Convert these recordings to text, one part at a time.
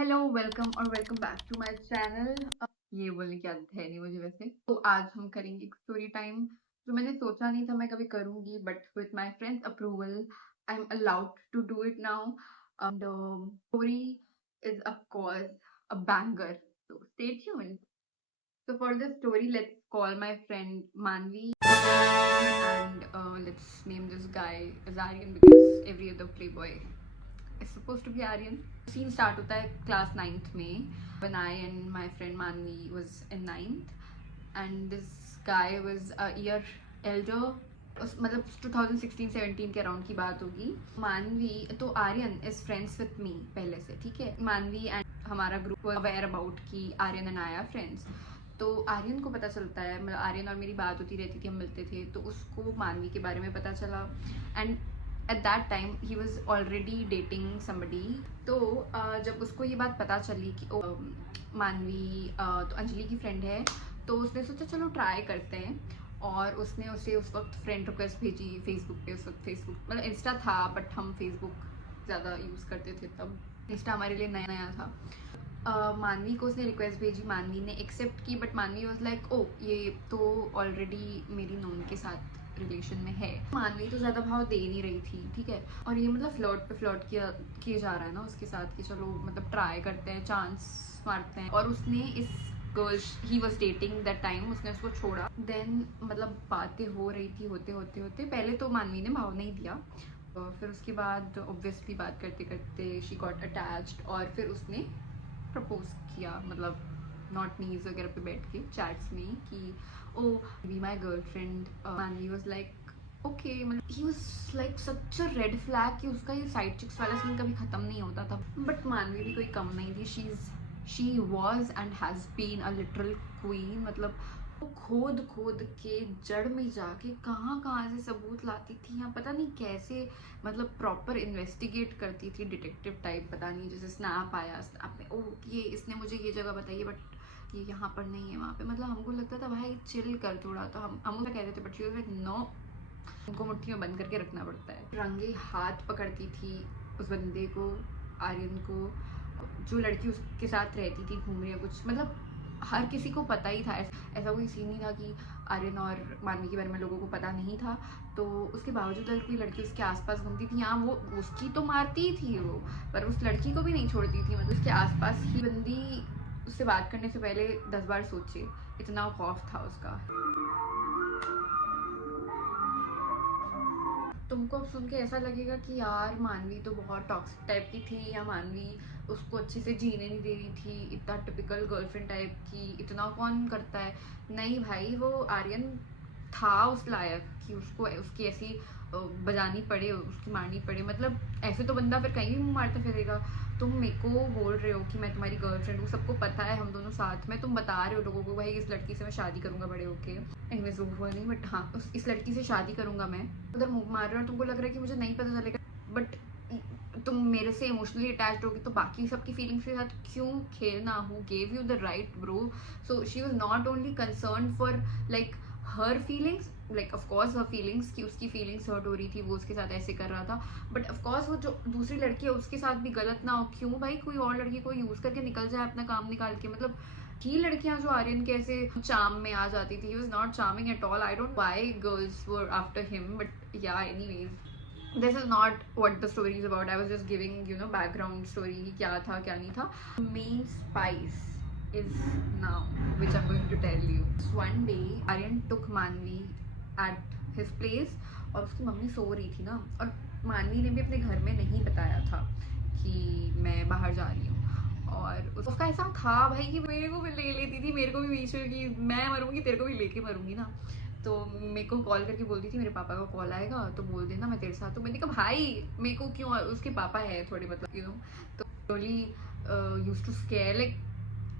Hello, welcome और welcome back to my channel. ये बोलने की आदत है नहीं मुझे वैसे। तो आज हम करेंगे एक स्टोरी टाइम जो मैंने सोचा नहीं था मैं कभी करूँगी, but with my friends approval I am allowed to do it now. And story is of course a banger, so stay tuned. So for this story, let's call my friend Manvi and let's name this guy as Aryan because every other playboy is supposed to be Aryan. Scene start होता है class 9th में when I and my friend Manvi was in 9th and this guy was a year elder. मतलब 2016-17 के around की बात होगी। मानवी तो Aryan is friends with me पहले से, ठीक है। मानवी एंड हमारा ग्रुप अवेयर अबाउट कि आर्यन एंड आया फ्रेंड्स। तो आर्यन को पता चलता है, मतलब आर्यन और मेरी बात होती रहती थी, हम मिलते थे, तो उसको मानवी के बारे में पता चला and at that time he was already dating somebody. तो जब उसको ये बात पता चली कि मानवी तो अंजलि की फ्रेंड है, तो उसने सोचा चलो ट्राई करते हैं। और उसने उसे उस वक्त फ्रेंड रिक्वेस्ट भेजी फेसबुक पे। उस वक्त फेसबुक मतलब इंस्टा था बट हम फेसबुक ज़्यादा यूज़ करते थे तब, इंस्टा हमारे लिए नया नया था। मानवी को उसने रिक्वेस्ट भेजी, मानवी ने एक्सेप्ट की, बट मानवी वाज लाइक ओ ये तो ऑलरेडी मेरी नोन के साथ रिलेशन में है। मानवी तो ज़्यादा भाव दे नहीं रही थी, ठीक है। और ये मतलब फ्लर्ट पे फ्लर्ट किया जा रहा है ना उसके साथ कि चलो मतलब ट्राई करते हैं, चांस मारते हैं। और उसने इस girl he was dating that time उसने उसको छोड़ा। देन मतलब बातें हो रही थी, होते होते होते पहले तो मानवी ने भाव नहीं दिया, फिर उसके बाद ऑब्वियसली बात करते करते शी गॉट अटैच्ड और फिर उसने प्रपोज किया, मतलब नॉट नीज वगैरह पे बैठ के चैट्स में कि oh be my girlfriend. Manvi was like okay, मतलब ही was like such a red flag कि उसका ये साइड चिक्स वाला सीन कभी ख़त्म नहीं होता था। बट मानवी भी कोई कम नहीं थी, she was and has been a literal queen. मतलब वो खोद खोद के जड़ में जाके कहाँ कहाँ से सबूत लाती थी, यहाँ पता नहीं कैसे, मतलब प्रॉपर इन्वेस्टिगेट करती थी, डिटेक्टिव टाइप। पता नहीं जैसे स्नैप आया, स्नैप में ओ ये इसने मुझे ये जगह बताई है बट ये यहाँ पर नहीं है, वहाँ पे। मतलब हमको लगता था भाई चिल कर थोड़ा, तो हम उसे कहते थे, but she was like no, उनको मुट्ठी में बंद करके रखना पड़ता है। रंगे हाथ पकड़ती थी उस बंदे को, आर्यन को। जो लड़की उसके साथ रहती थी घूम रही है कुछ, मतलब हर किसी को पता ही था। ऐसा कोई सीन नहीं था कि आर्यन और मानवी के बारे में लोगों को पता नहीं था। तो उसके बावजूद अगर कोई लड़की उसके आसपास घूमती थी, हाँ वो उसकी तो मारती ही थी वो, पर उस लड़की को भी नहीं छोड़ती थी। मतलब उसके आसपास ही बंदी उससे बात करने से पहले 10 बार सोचे, इतना खौफ था उसका। तुमको अब सुन के ऐसा लगेगा कि यार मानवी तो बहुत टॉक्सिक टाइप की थी, या मानवी उसको अच्छे से जीने नहीं दे रही थी, इतना टिपिकल गर्लफ्रेंड टाइप की, इतना कौन करता है। नहीं भाई, वो आर्यन था उस लायक कि उसको उसकी ऐसी बजानी पड़े, उसकी मारनी पड़े। मतलब ऐसे तो बंदा फिर कहीं भी मुंह मारता फिरेगा। तुम मेरे को बोल रहे हो कि मैं तुम्हारी गर्लफ्रेंड हूँ, सबको पता है हम दोनों साथ में, तुम बता रहे हो लोगों को भाई इस लड़की से मैं शादी करूंगा बड़े होके। एनीवेज वो हुआ नहीं, बट हाँ इस लड़की से शादी करूंगा मैं। उधर मुंह मार रहे हो और तुमको लग रहा है कि मुझे नहीं पता चलेगा, बट तुम मेरे से इमोशनली अटैच्ड होगी तो बाकी सबकी फीलिंग्स के साथ क्यों खेलना। हूँ gave you the right bro. So she was not only concern for like her feelings, like of course her feelings की उसकी फीलिंग्स हर्ट हो रही थी, वो उसके साथ ऐसे कर रहा था, बट ऑफकोर्स वो जो दूसरी लड़की है उसके साथ भी गलत ना हो। क्यों भाई कोई और लड़की को यूज करके निकल जाए अपना काम निकाल के। मतलब ही लड़कियां जो आर्यन के ऐसे चार्म में आ जाती थी, he was not charming at all. I don't why girls were after him, but yeah anyways this is not what the story is about. I was just giving background story, क्या था क्या नहीं था। Main spice is now, which I'm going to tell you. One day, Aryan took Manvi at his place और उसकी mummy सो रही थी ना, और मानवी ने भी अपने घर में नहीं बताया था कि मैं बाहर जा रही हूँ। और उसका ऐसा था भाई कि मेरे को भी ले लेती थी, मेरे को भी बीच में कि मैं मरूंगी तेरे को भी लेके मरूंगी ना। तो मेरे को कॉल करके बोलती थी मेरे पापा का कॉल आएगा तो बोल देना मैं तेरे साथ। तो मैंने कहा भाई मेरे को क्यों, उसके पापा है थोड़े मतलब तो really used to scare, like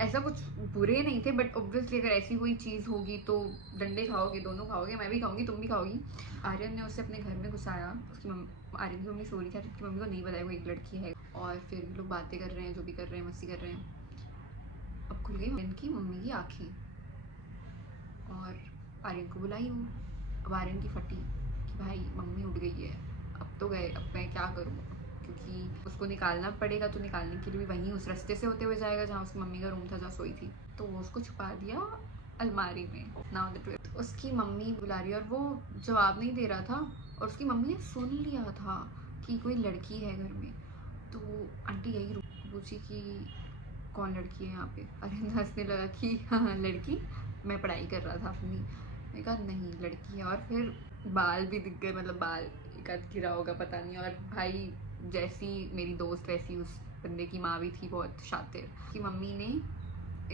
ऐसा कुछ बुरे नहीं थे, बट ऑब्वियसली अगर ऐसी कोई चीज़ होगी तो डंडे खाओगे, दोनों खाओगे, मैं भी खाऊंगी तुम भी खाओगी। आर्यन ने उसे अपने घर में घुसाया, उसकी आर्यन की मम्मी सो रही थी, उसकी मम्मी को नहीं बताया वो एक लड़की है। और फिर भी लोग बातें कर रहे हैं, जो भी कर रहे हैं, मस्ती कर रहे हैं। अब खुल गई आर्यन की मम्मी की आँखें और आर्यन को बुलाई वो। अब आर्यन की फटी कि भाई मम्मी उठ गई है, अब तो गए, अब मैं क्या करूँ। क्योंकि उसको निकालना पड़ेगा, तो निकालने के लिए भी वहीं उस रास्ते से होते हुए जाएगा जहाँ उसकी मम्मी का रूम था, जहाँ सोई थी। तो वो उसको छुपा दिया अलमारी में। नाउ द ट्विस्ट, उसकी मम्मी बुला रही है और वो जवाब नहीं दे रहा था, और उसकी मम्मी ने सुन लिया था कि कोई लड़की है घर में। तो आंटी यही पूछी कि कौन लड़की है यहाँ पे। अरिंद हंसने लगा कि हाँ लड़की, मैं पढ़ाई कर रहा था अपनी। मैंने कहा नहीं लड़की है। और फिर बाल भी दिख गए, मतलब बाल एक आध गिरा होगा पता नहीं। और भाई जैसी मेरी दोस्त वैसी उस बंदे की माँ भी थी बहुत शातिर। कि मम्मी ने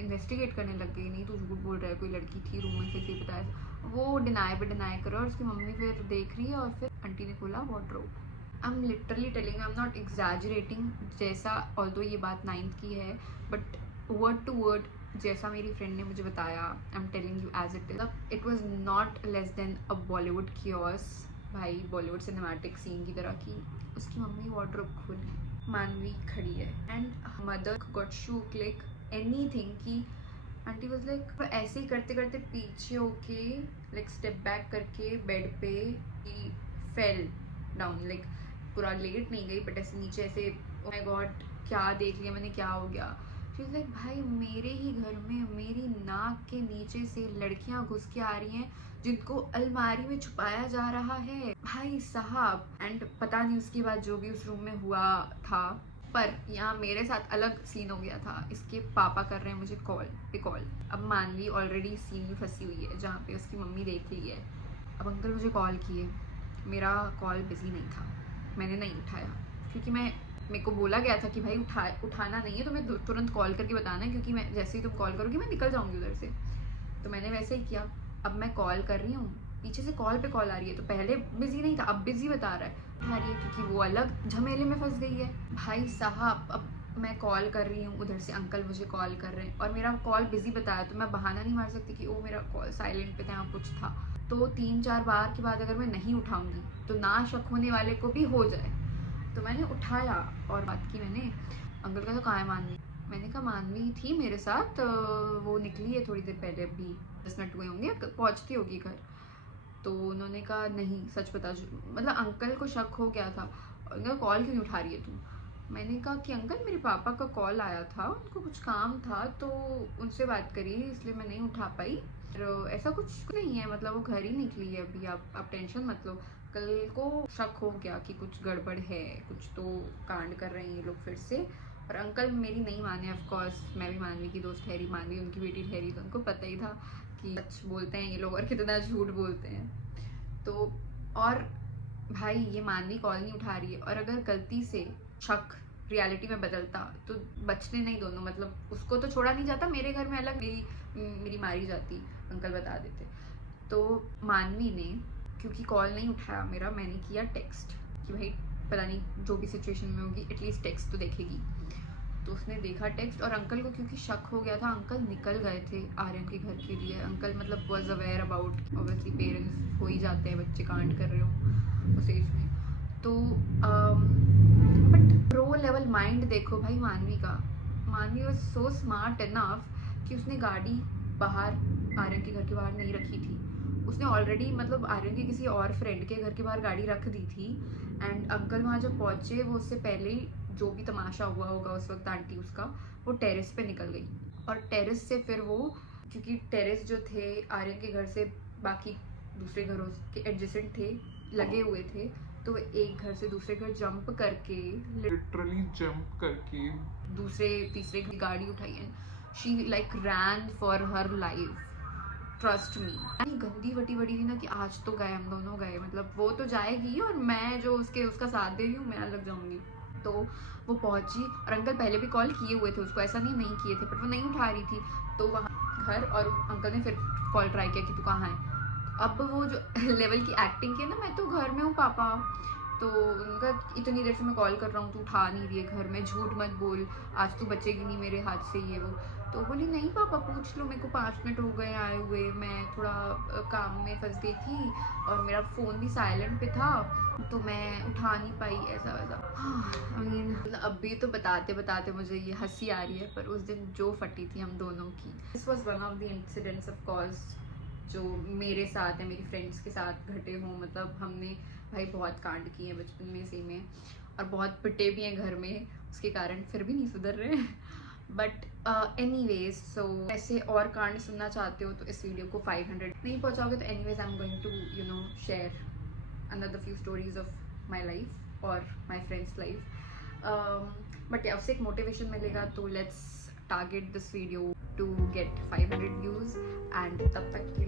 इन्वेस्टिगेट करने लग गई, नहीं तो झूठ बोल रहा है, कोई लड़की थी रूम में से बताया। वो डिनाई पे डिनाई करो, और उसकी मम्मी फिर देख रही है। और फिर आंटी ने खोला wardrobe. I am literally telling, I am not exaggerating. जैसा ऑल्दो ये बात 9th की है, बट वर्ड टू वर्ड जैसा मेरी फ्रेंड ने मुझे बताया, I am telling you as it is. It was not less than a Bollywood chaos भाई, बॉलीवुड सिनेमैटिक सीन की तरह की। उसकी मम्मी वार्डरोब खोली, मानवी खड़ी है, and mother got shook like anything. कि आंटी वाज लाइक, ऐसे ही करते करते पीछे होके लाइक स्टेप बैक करके बेड पे ही फेल डाउन। लाइक पूरा लेट नहीं गई, बट ऐसे नीचे ऐसे, ओ माय गॉड क्या देख लिया मैंने, क्या हो गया। शी वाज लाइक, भाई मेरे ही घर में मेरी नाक के नीचे से लड़कियां घुस के आ रही हैं जिनको अलमारी में छुपाया जा रहा है भाई साहब। एंड पता नहीं उसके बाद जो भी उस रूम में हुआ था, पर यहाँ मेरे साथ अलग सीन हो गया था। इसके पापा कर रहे हैं मुझे कॉल। अब मानवी ऑलरेडी सीन में फंसी हुई है जहाँ पे उसकी मम्मी देख ली है। अब अंकल मुझे कॉल किए, मेरा कॉल बिजी नहीं था, मैंने नहीं उठाया, क्योंकि मेरे को बोला गया था कि भाई उठाना नहीं है, तो मैं तुरंत कॉल करके बताना है, क्योंकि मैं जैसे ही तुम कॉल करोगी मैं निकल जाऊँगी उधर से। तो मैंने वैसे ही किया। अब मैं कॉल कर रही हूँ, पीछे से कॉल पे कॉल आ रही है। तो पहले बिजी नहीं था, अब बिजी बता रहा है। उठा रही है क्योंकि वो अलग झमेले में फंस गई है भाई साहब। अब मैं कॉल कर रही हूँ, उधर से अंकल मुझे कॉल कर रहे हैं, और मेरा कॉल बिजी बताया। तो मैं बहाना नहीं मार सकती कि ओ मेरा कॉल साइलेंट पे था, यहाँ कुछ था। तो 3-4 बार के बाद अगर मैं नहीं उठाऊंगी तो ना शक होने वाले को भी हो जाए। तो मैंने उठाया और बात की मैंने। अंकल का तो कहाँ है मानवी? मैंने कहा मानवी थी मेरे साथ, वो निकली है थोड़ी देर पहले, अभी 10 मिनट हुए होंगे, पहुँचती होगी घर। तो उन्होंने कहा नहीं सच बता, मतलब अंकल को शक हो गया था। उन्होंने कॉल क्यों नहीं उठा रही है तू? मैंने कहा कि अंकल मेरे पापा का कॉल आया था, उनको कुछ काम था तो उनसे बात करी, इसलिए मैं नहीं उठा पाई। और ऐसा कुछ नहीं है, मतलब वो घर ही निकली है अभी, आप टेंशन मत लो। कल को शक हो गया कि कुछ गड़बड़ है, कुछ तो कांड कर रहे हैं ये लोग फिर से। और अंकल मेरी नहीं माने, ऑफ कोर्स मैं भी मानवी की दोस्त ठहरी, मानवी उनकी बेटी ठहरी, तो उनको पता ही था कि सच बोलते हैं ये लोग और कितना झूठ बोलते हैं। तो और भाई ये मानवी कॉल नहीं उठा रही है, और अगर गलती से शक रियलिटी में बदलता तो बचने नहीं दोनों, मतलब उसको तो छोड़ा नहीं जाता, मेरे घर में अलग मेरी मारी जाती, अंकल बता देते। तो मानवी ने क्योंकि कॉल नहीं उठाया मेरा, मैंने किया टेक्स्ट कि भाई पता नहीं जो भी सिचुएशन में होगी एटलीस्ट टेक्स्ट तो देखेगी। तो उसने देखा टेक्स्ट, और अंकल को क्योंकि शक हो गया था, अंकल निकल गए थे आर्यन के घर के लिए। अंकल मतलब was aware about, obviously parents हो ही जाते हैं बच्चे कांड कर रहे हो उस एज में। तो बट प्रो लेवल माइंड देखो भाई मानवी का। मानवी वॉज सो स्मार्ट इनफ कि उसने गाड़ी बाहर आर्यन के घर के बाहर नहीं रखी थी। उसने ऑलरेडी मतलब आर्यन के किसी और फ्रेंड के घर के बाहर गाड़ी रख दी थी। एंड अंकल वहाँ जब पहुँचे, वो उससे पहले ही जो भी तमाशा हुआ होगा उस वक्त आंटी उसका, वो टेरेस पे निकल गई। और टेरेस से फिर वो, क्योंकि टेरेस जो थे आर्यन के घर से बाकी दूसरे घरों के एडजेसेंट थे, लगे हुए थे, तो एक घर से दूसरे घर जंप करके, लिटरली जंप करके दूसरे तीसरे की गाड़ी उठाई है। She like rain for her life, trust me. गंदी वटी वटी थी ना कि आज तो गए, हम दोनों गए, मतलब वो तो जाएगी और मैं जो उसका साथ दे रही हूँ मैं अलग जाऊंगी। तो वो पहुंची, और अंकल पहले भी कॉल किए हुए थे उसको, ऐसा नहीं किए थे, बट वो नहीं उठा रही थी। तो वहाँ घर, और अंकल ने फिर कॉल ट्राई किया कि तू कहाँ है। अब वो जो लेवल की एक्टिंग की ना, मैं तो घर में हूँ पापा। तो उनका इतनी देर से मैं कॉल कर रहा हूँ, तू उठा नहीं रही है घर में, झूठ मत बोल, आज तू बचेगी नहीं मेरे हाथ से, ये वो। तो बोली नहीं पापा पूछ लो, मेरे को 5 मिनट हो गए आए हुए, मैं थोड़ा काम में फंस गई थी और मेरा फ़ोन भी साइलेंट पे था, तो मैं उठा नहीं पाई, ऐसा वैसा। आई मीन अभी तो बताते बताते मुझे ये हंसी आ रही है, पर उस दिन जो फटी थी हम दोनों की, this was one of the incidents of course जो मेरे साथ है, मेरी फ्रेंड्स के साथ घटे हों। मतलब हमने भाई बहुत कांड किए हैं बचपन में इसी में। और बहुत पिटे भी हैं घर में उसके कारण, फिर भी नहीं सुधर रहे बट एनीवेज, सो ऐसे और कांड सुनना चाहते हो तो इस वीडियो को 500 नहीं पहुंचाओगे तो anyways I am going to share another few stories of my life or my friend's life. But yeah, उससे एक motivation मिलेगा, तो let's target this video to get 500 views, and तब तक के